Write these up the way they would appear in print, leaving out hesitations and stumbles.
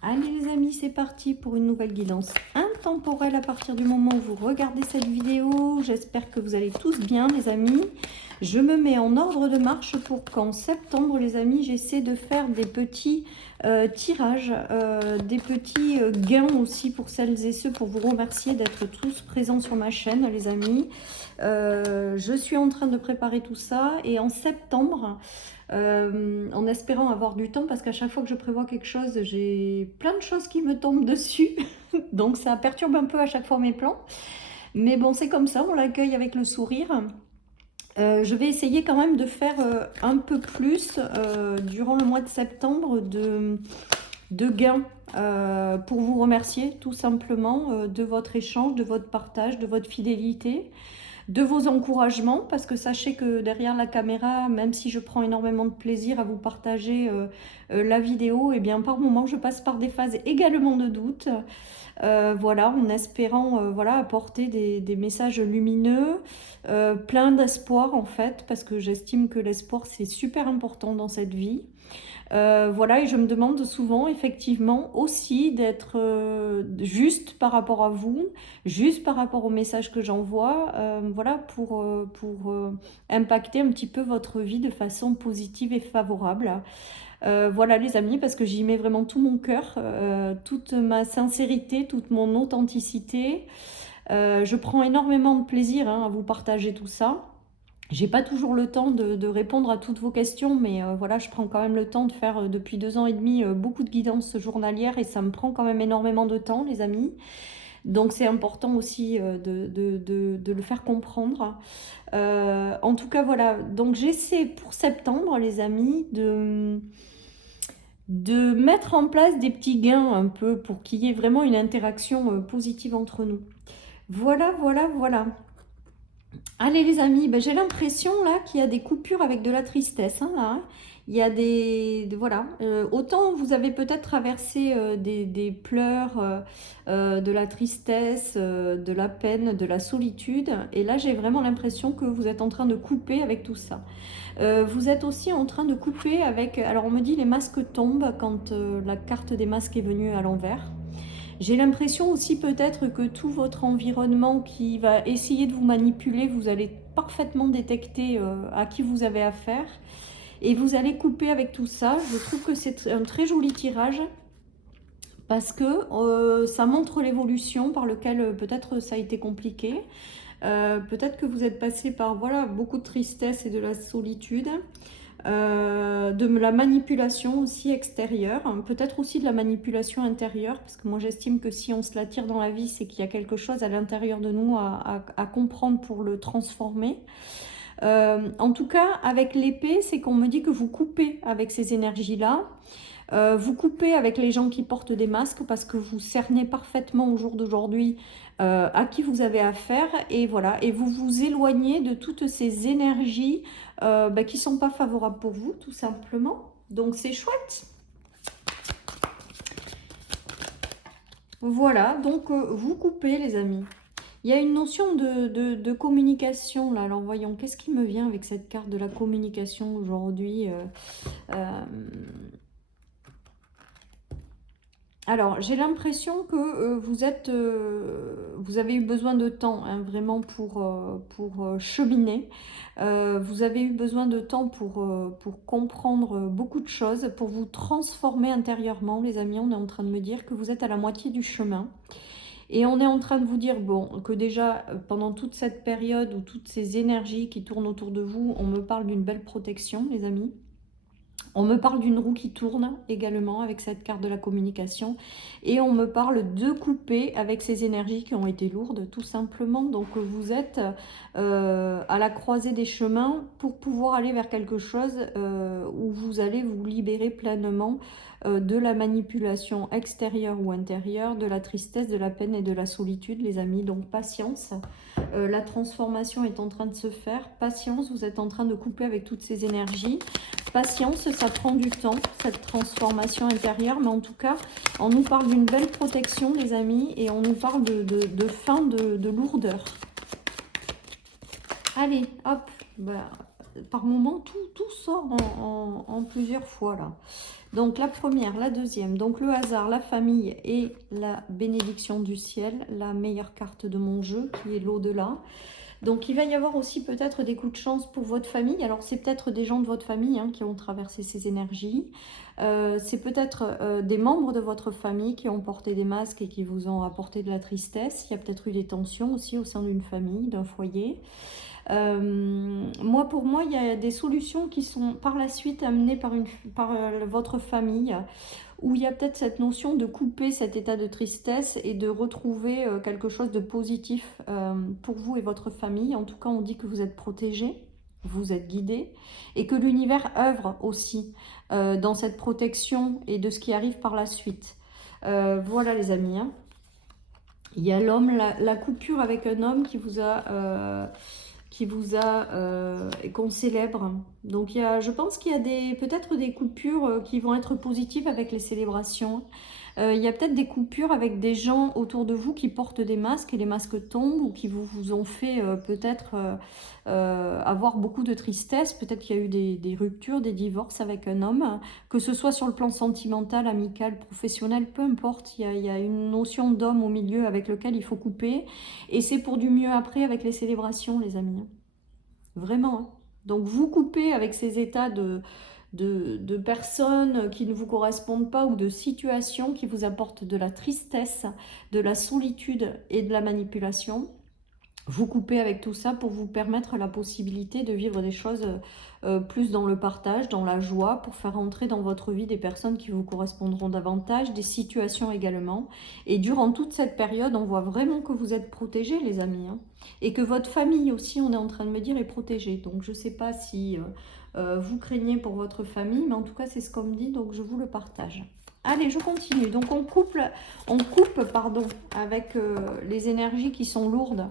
Allez les amis, c'est parti pour une nouvelle guidance intemporelle à partir du moment où vous regardez cette vidéo. J'espère que vous allez tous bien les amis. Je me mets en ordre de marche pour qu'en septembre les amis, j'essaie de faire des petits tirages, des petits gains aussi pour celles et ceux, pour vous remercier d'être tous présents sur ma chaîne les amis. Je suis en train de préparer tout ça et en septembre, en espérant avoir du temps, parce qu'à chaque fois que je prévois quelque chose, j'ai plein de choses qui me tombent dessus. Donc ça perturbe un peu à chaque fois mes plans. Mais bon, c'est comme ça, on l'accueille avec le sourire. Je vais essayer quand même de faire un peu plus durant le mois de septembre de gains pour vous remercier tout simplement de votre échange, de votre partage, de votre fidélité, de vos encouragements, parce que sachez que derrière la caméra, même si je prends énormément de plaisir à vous partager la vidéo, et bien par moments je passe par des phases également de doute. Voilà, en espérant voilà, apporter des messages lumineux, plein d'espoir en fait, parce que j'estime que l'espoir c'est super important dans cette vie. Voilà, et je me demande souvent effectivement aussi d'être juste par rapport à vous, juste par rapport au message que j'envoie, voilà, pour impacter un petit peu votre vie de façon positive et favorable. Voilà les amis, parce que j'y mets vraiment tout mon cœur, toute ma sincérité, toute mon authenticité. Je prends énormément de plaisir à vous partager tout ça. J'ai pas toujours le temps de répondre à toutes vos questions, mais voilà, je prends quand même le temps de faire depuis 2 ans et demi beaucoup de guidances journalières et ça me prend quand même énormément de temps, les amis. Donc c'est important aussi de le faire comprendre. En tout cas, voilà. Donc j'essaie pour septembre, les amis, de mettre en place des petits gains un peu pour qu'il y ait vraiment une interaction positive entre nous. Voilà, voilà, voilà. Allez les amis, ben, j'ai l'impression là qu'il y a des coupures avec de la tristesse. Hein, là. Il y a voilà. Autant vous avez peut-être traversé des pleurs, de la tristesse, de la peine, de la solitude. Et là, j'ai vraiment l'impression que vous êtes en train de couper avec tout ça. Vous êtes aussi en train de couper avec... Alors on me dit les masques tombent quand la carte des masques est venue à l'envers. J'ai l'impression aussi peut-être que tout votre environnement qui va essayer de vous manipuler, vous allez parfaitement détecter à qui vous avez affaire. Et vous allez couper avec tout ça. Je trouve que c'est un très joli tirage. Parce que ça montre l'évolution par laquelle peut-être ça a été compliqué. Peut-être que vous êtes passé par voilà, beaucoup de tristesse et de la solitude. De la manipulation aussi extérieure, peut-être aussi de la manipulation intérieure, parce que moi j'estime que si on se l'attire dans la vie, c'est qu'il y a quelque chose à l'intérieur de nous à comprendre pour le transformer. En tout cas, avec l'épée, c'est qu'on me dit que vous coupez avec ces énergies-là. Vous coupez avec les gens qui portent des masques parce que vous cernez parfaitement au jour d'aujourd'hui à qui vous avez affaire et voilà, et vous vous éloignez de toutes ces énergies qui ne sont pas favorables pour vous tout simplement. Donc c'est chouette. Voilà, donc vous coupez les amis. Il y a une notion de communication là. Alors voyons, qu'est-ce qui me vient avec cette carte de la communication aujourd'hui Alors, j'ai l'impression que vous avez eu besoin de temps vraiment pour cheminer. Vous avez eu besoin de temps pour comprendre beaucoup de choses, pour vous transformer intérieurement, les amis. On est en train de me dire que vous êtes à la moitié du chemin. Et on est en train de vous dire bon, que déjà, pendant toute cette période où toutes ces énergies qui tournent autour de vous, on me parle d'une belle protection, les amis. On me parle d'une roue qui tourne également avec cette carte de la communication. Et on me parle de couper avec ces énergies qui ont été lourdes, tout simplement. Donc vous êtes à la croisée des chemins pour pouvoir aller vers quelque chose où vous allez vous libérer pleinement de la manipulation extérieure ou intérieure, de la tristesse, de la peine et de la solitude, les amis. Donc patience. La transformation est en train de se faire. Patience, vous êtes en train de couper avec toutes ces énergies. Patience, ça prend du temps, cette transformation intérieure, mais en tout cas, on nous parle d'une belle protection, les amis, et on nous parle de fin de lourdeur. Allez, hop, bah, par moment, tout sort en plusieurs fois là. Donc la première, la deuxième, donc le hasard, la famille et la bénédiction du ciel, la meilleure carte de mon jeu qui est l'au-delà. Donc il va y avoir aussi peut-être des coups de chance pour votre famille. Alors c'est peut-être des gens de votre famille qui ont traversé ces énergies. C'est peut-être des membres de votre famille qui ont porté des masques et qui vous ont apporté de la tristesse. Il y a peut-être eu des tensions aussi au sein d'une famille, d'un foyer. Pour moi, il y a des solutions qui sont par la suite amenées par votre famille, où il y a peut-être cette notion de couper cet état de tristesse et de retrouver quelque chose de positif pour vous et votre famille. En tout cas, on dit que vous êtes protégés, vous êtes guidés, et que l'univers œuvre aussi dans cette protection et de ce qui arrive par la suite. Voilà les amis. Il y a l'homme, la coupure avec un homme qui vous a... et qu'on célèbre. Donc je pense qu'il y a peut-être des coupures qui vont être positives avec les célébrations. Il y a peut-être des coupures avec des gens autour de vous qui portent des masques et les masques tombent, ou qui vous ont fait peut-être avoir beaucoup de tristesse. Peut-être qu'il y a eu des ruptures, des divorces avec un homme, que ce soit sur le plan sentimental, amical, professionnel, peu importe. Il y a une notion d'homme au milieu avec lequel il faut couper. Et c'est pour du mieux après avec les célébrations, les amis. Vraiment. Donc vous coupez avec ces états de personnes qui ne vous correspondent pas, ou de situations qui vous apportent de la tristesse, de la solitude et de la manipulation. Vous coupez avec tout ça pour vous permettre la possibilité de vivre des choses plus dans le partage, dans la joie, pour faire entrer dans votre vie des personnes qui vous correspondront davantage, des situations également. Et durant toute cette période, on voit vraiment que vous êtes protégés, les amis. Et que votre famille aussi, on est en train de me dire, est protégée. Donc je ne sais pas si vous craignez pour votre famille, mais en tout cas c'est ce qu'on me dit, donc je vous le partage. Allez, je continue. Donc on coupe avec les énergies qui sont lourdes,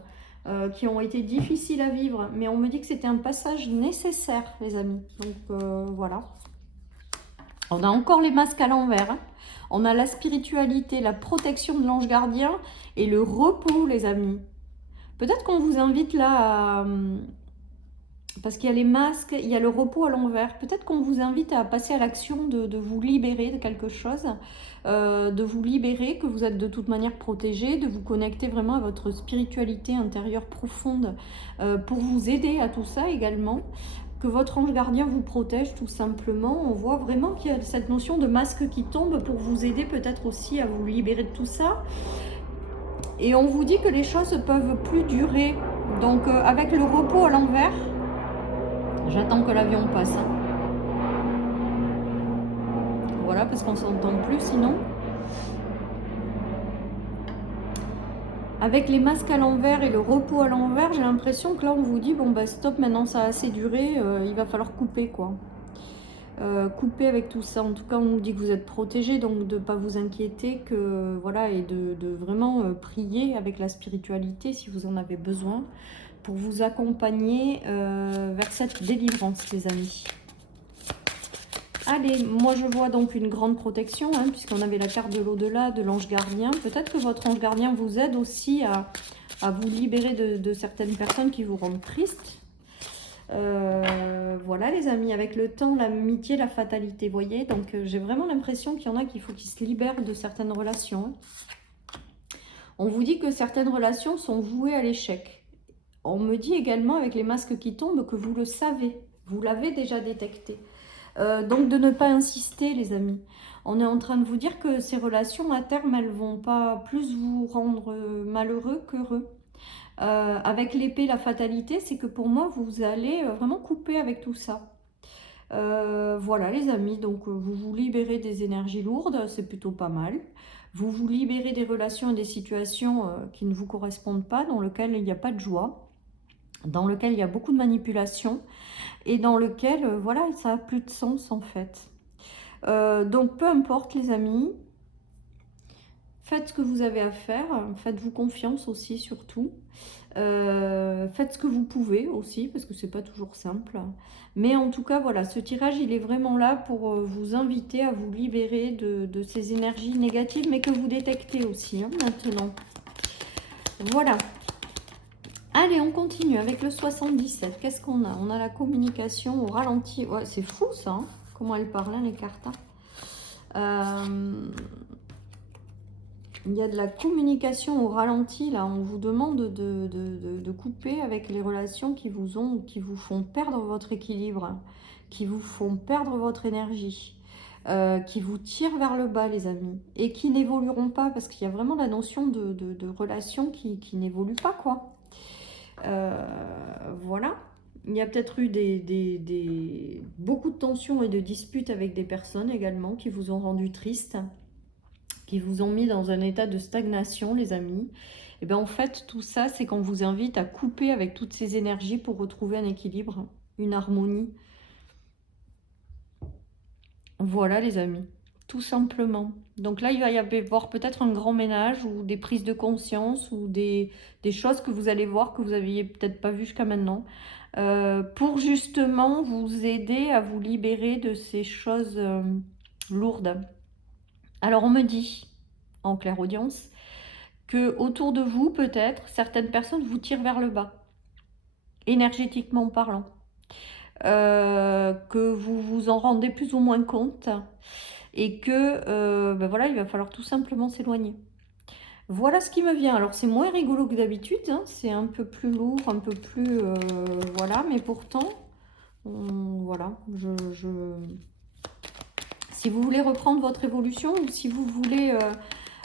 qui ont été difficiles à vivre, mais on me dit que c'était un passage nécessaire, les amis. Donc voilà. On a encore les masques à l'envers. On a la spiritualité, la protection de l'ange gardien et le repos, les amis. Peut-être qu'on vous invite là à... Parce qu'il y a les masques, il y a le repos à l'envers. Peut-être qu'on vous invite à passer à l'action de vous libérer de quelque chose, de vous libérer, que vous êtes de toute manière protégé, de vous connecter vraiment à votre spiritualité intérieure profonde pour vous aider à tout ça également. Que votre ange gardien vous protège tout simplement. On voit vraiment qu'il y a cette notion de masque qui tombe pour vous aider peut-être aussi à vous libérer de tout ça. Et on vous dit que les choses ne peuvent plus durer. Donc avec le repos à l'envers, j'attends que l'avion passe. Voilà, parce qu'on ne s'entend plus sinon. Avec les masques à l'envers et le repos à l'envers, j'ai l'impression que là on vous dit, bon bah stop, maintenant ça a assez duré, il va falloir couper quoi. Couper avec tout ça. En tout cas, on nous dit que vous êtes protégés, donc de ne pas vous inquiéter, que voilà, et de vraiment prier avec la spiritualité si vous en avez besoin, pour vous accompagner vers cette délivrance, les amis. Allez, moi je vois donc une grande protection, puisqu'on avait la carte de l'au-delà, de l'ange gardien. Peut-être que votre ange gardien vous aide aussi à vous libérer de certaines personnes qui vous rendent tristes. Voilà les amis, avec le temps, l'amitié, la fatalité, vous voyez. Donc j'ai vraiment l'impression qu'il y en a qu'il faut qu'ils se libèrent de certaines relations. On vous dit que certaines relations sont vouées à l'échec. On me dit également avec les masques qui tombent que vous le savez, vous l'avez déjà détecté. Donc de ne pas insister les amis. On est en train de vous dire que ces relations à terme, elles vont pas plus vous rendre malheureux qu'heureux. Avec l'épée, la fatalité, c'est que pour moi, vous allez vraiment couper avec tout ça. Voilà les amis, donc vous vous libérez des énergies lourdes, c'est plutôt pas mal. Vous vous libérez des relations et des situations qui ne vous correspondent pas, dans lesquelles il n'y a pas de joie, dans lesquelles il y a beaucoup de manipulation, et dans lequel, voilà, ça n'a plus de sens en fait. Donc peu importe les amis, faites ce que vous avez à faire, faites-vous confiance aussi surtout. Faites ce que vous pouvez aussi, parce que c'est pas toujours simple. Mais en tout cas, voilà, ce tirage, il est vraiment là pour vous inviter à vous libérer de ces énergies négatives, mais que vous détectez aussi maintenant. Voilà. Allez, on continue avec le 77. Qu'est-ce qu'on a? On a la communication au ralenti. Ouais, c'est fou ça, hein, comment elles parlent, hein, les cartes. Il y a de la communication au ralenti, là. On vous demande de couper avec les relations qui vous font perdre votre équilibre, qui vous font perdre votre énergie, qui vous tirent vers le bas, les amis, et qui n'évolueront pas, parce qu'il y a vraiment la notion de relations qui n'évoluent pas, quoi. Voilà. Il y a peut-être eu beaucoup de tensions et de disputes avec des personnes également qui vous ont rendu triste, qui vous ont mis dans un état de stagnation, les amis. Et bien en fait, tout ça, c'est qu'on vous invite à couper avec toutes ces énergies pour retrouver un équilibre, une harmonie. Voilà, les amis, tout simplement. Donc là, il va y avoir peut-être un grand ménage ou des prises de conscience ou des choses que vous allez voir que vous n'aviez peut-être pas vues jusqu'à maintenant. Pour justement vous aider à vous libérer de ces choses lourdes. Alors on me dit, en clairaudience, que autour de vous, peut-être, certaines personnes vous tirent vers le bas, énergétiquement parlant. Que vous vous en rendez plus ou moins compte et que ben voilà, il va falloir tout simplement s'éloigner. Voilà ce qui me vient. Alors c'est moins rigolo que d'habitude, hein, c'est un peu plus lourd, un peu plus... voilà, mais pourtant, voilà, si vous voulez reprendre votre évolution ou si vous voulez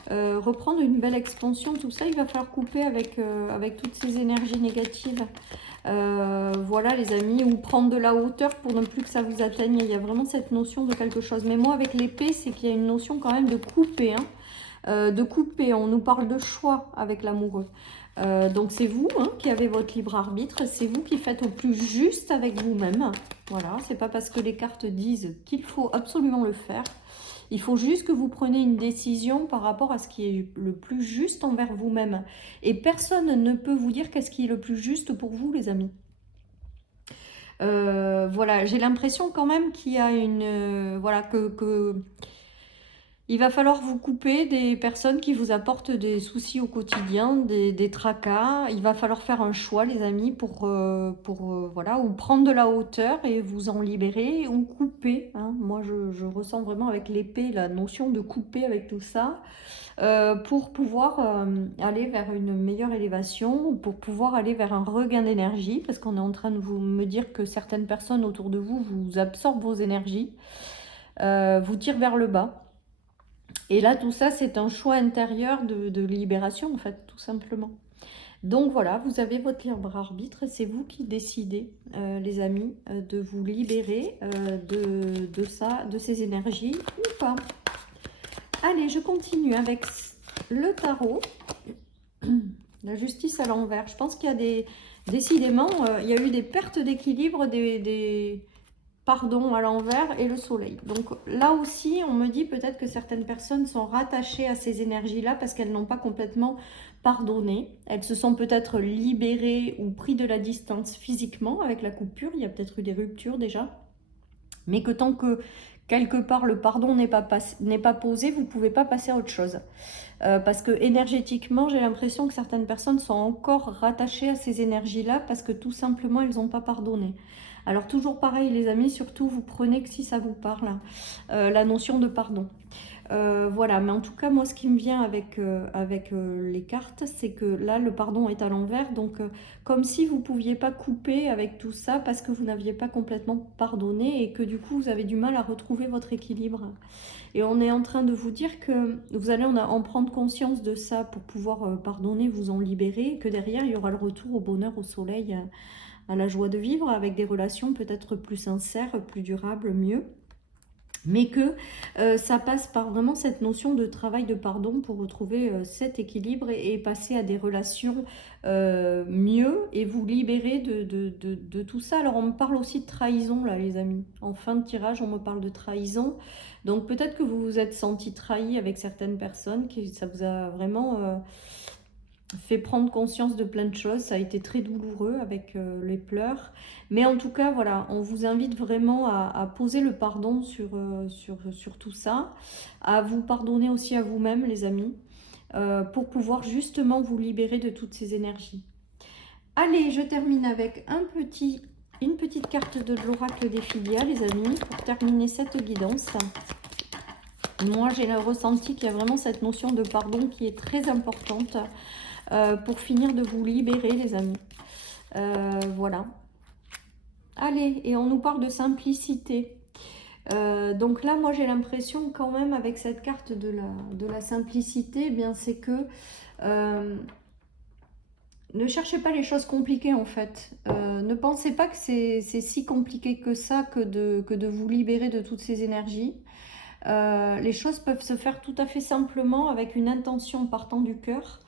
reprendre une belle expansion, tout ça, il va falloir couper avec toutes ces énergies négatives. Voilà, les amis, ou prendre de la hauteur pour ne plus que ça vous atteigne. Il y a vraiment cette notion de quelque chose. Mais moi, avec l'épée, c'est qu'il y a une notion quand même de couper, hein. De couper, on nous parle de choix avec l'amoureux. Donc c'est vous, hein, qui avez votre libre arbitre, c'est vous qui faites au plus juste avec vous-même. Voilà, c'est pas parce que les cartes disent qu'il faut absolument le faire. Il faut juste que vous preniez une décision par rapport à ce qui est le plus juste envers vous-même. Et personne ne peut vous dire qu'est-ce qui est le plus juste pour vous, les amis. Voilà, j'ai l'impression quand même qu'il y a une... voilà, il va falloir vous couper des personnes qui vous apportent des soucis au quotidien, des tracas. Il va falloir faire un choix, les amis, pour voilà, ou prendre de la hauteur et vous en libérer, ou couper, hein. Moi, je ressens vraiment avec l'épée la notion de couper avec tout ça, pour pouvoir aller vers une meilleure élévation, pour pouvoir aller vers un regain d'énergie, parce qu'on est en train de me dire que certaines personnes autour de vous vous absorbent vos énergies, vous tirent vers le bas. Et là, tout ça, c'est un choix intérieur de libération, en fait, tout simplement. Donc voilà, vous avez votre libre arbitre, c'est vous qui décidez, les amis, de vous libérer de ça, de ces énergies ou pas. Allez, je continue avec le tarot. La justice à l'envers. Je pense qu'il y a décidément, il y a eu des pertes d'équilibre, des pardon à l'envers et le soleil. Donc là aussi, on me dit peut-être que certaines personnes sont rattachées à ces énergies-là parce qu'elles n'ont pas complètement pardonné. Elles se sont peut-être libérées ou pris de la distance physiquement avec la coupure. Il y a peut-être eu des ruptures déjà. Mais que tant que quelque part le pardon n'est pas posé, vous ne pouvez pas passer à autre chose. Parce que énergétiquement, j'ai l'impression que certaines personnes sont encore rattachées à ces énergies-là parce que tout simplement, elles n'ont pas pardonné. Alors toujours pareil les amis, surtout vous prenez que si ça vous parle, la notion de pardon. Voilà, mais en tout cas moi ce qui me vient avec les cartes, c'est que là le pardon est à l'envers, donc comme si vous ne pouviez pas couper avec tout ça parce que vous n'aviez pas complètement pardonné et que du coup vous avez du mal à retrouver votre équilibre. Et on est en train de vous dire que vous allez en prendre conscience de ça pour pouvoir pardonner, vous en libérer, et que derrière il y aura le retour au bonheur, au soleil, à la joie de vivre, avec des relations peut-être plus sincères, plus durables, mieux. Mais que ça passe par vraiment cette notion de travail de pardon pour retrouver cet équilibre et passer à des relations mieux et vous libérer de tout ça. Alors on me parle aussi de trahison là les amis. En fin de tirage on me parle de trahison. Donc peut-être que vous vous êtes senti trahi avec certaines personnes, ça vous a vraiment... fait prendre conscience de plein de choses. Ça a été très douloureux avec les pleurs. Mais en tout cas, voilà, on vous invite vraiment à poser le pardon sur tout ça, à vous pardonner aussi à vous-même, les amis, pour pouvoir justement vous libérer de toutes ces énergies. Allez, je termine avec une petite carte de l'oracle des filiales, les amis, pour terminer cette guidance. Moi, j'ai le ressenti qu'il y a vraiment cette notion de pardon qui est très importante pour finir de vous libérer, les amis. Voilà. Allez, et on nous parle de simplicité. Donc là, moi, j'ai l'impression quand même, avec cette carte de la simplicité, eh bien, c'est que ne cherchez pas les choses compliquées, en fait. Ne pensez pas que c'est si compliqué que ça, que de vous libérer de toutes ces énergies. Les choses peuvent se faire tout à fait simplement avec une intention partant du cœur,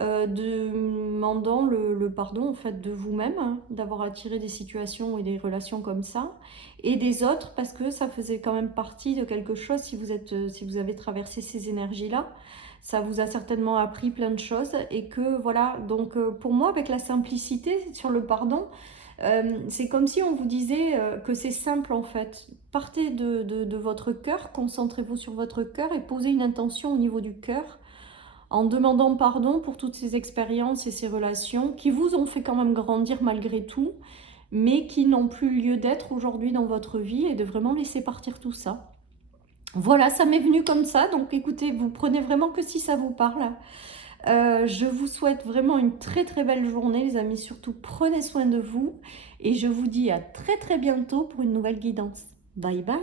demandant le pardon en fait de vous-même, hein, d'avoir attiré des situations et des relations comme ça, et des autres parce que ça faisait quand même partie de quelque chose. Si vous avez traversé ces énergies-là, ça vous a certainement appris plein de choses et que voilà. Donc pour moi, avec la simplicité sur le pardon, c'est comme si on vous disait que c'est simple en fait. Partez de votre cœur, concentrez-vous sur votre cœur et posez une intention au niveau du cœur en demandant pardon pour toutes ces expériences et ces relations qui vous ont fait quand même grandir malgré tout, mais qui n'ont plus lieu d'être aujourd'hui dans votre vie, et de vraiment laisser partir tout ça. Voilà, ça m'est venu comme ça, donc écoutez, vous prenez vraiment que si ça vous parle. Je vous souhaite vraiment une très très belle journée, les amis. Surtout, prenez soin de vous et je vous dis à très très bientôt pour une nouvelle guidance. Bye bye.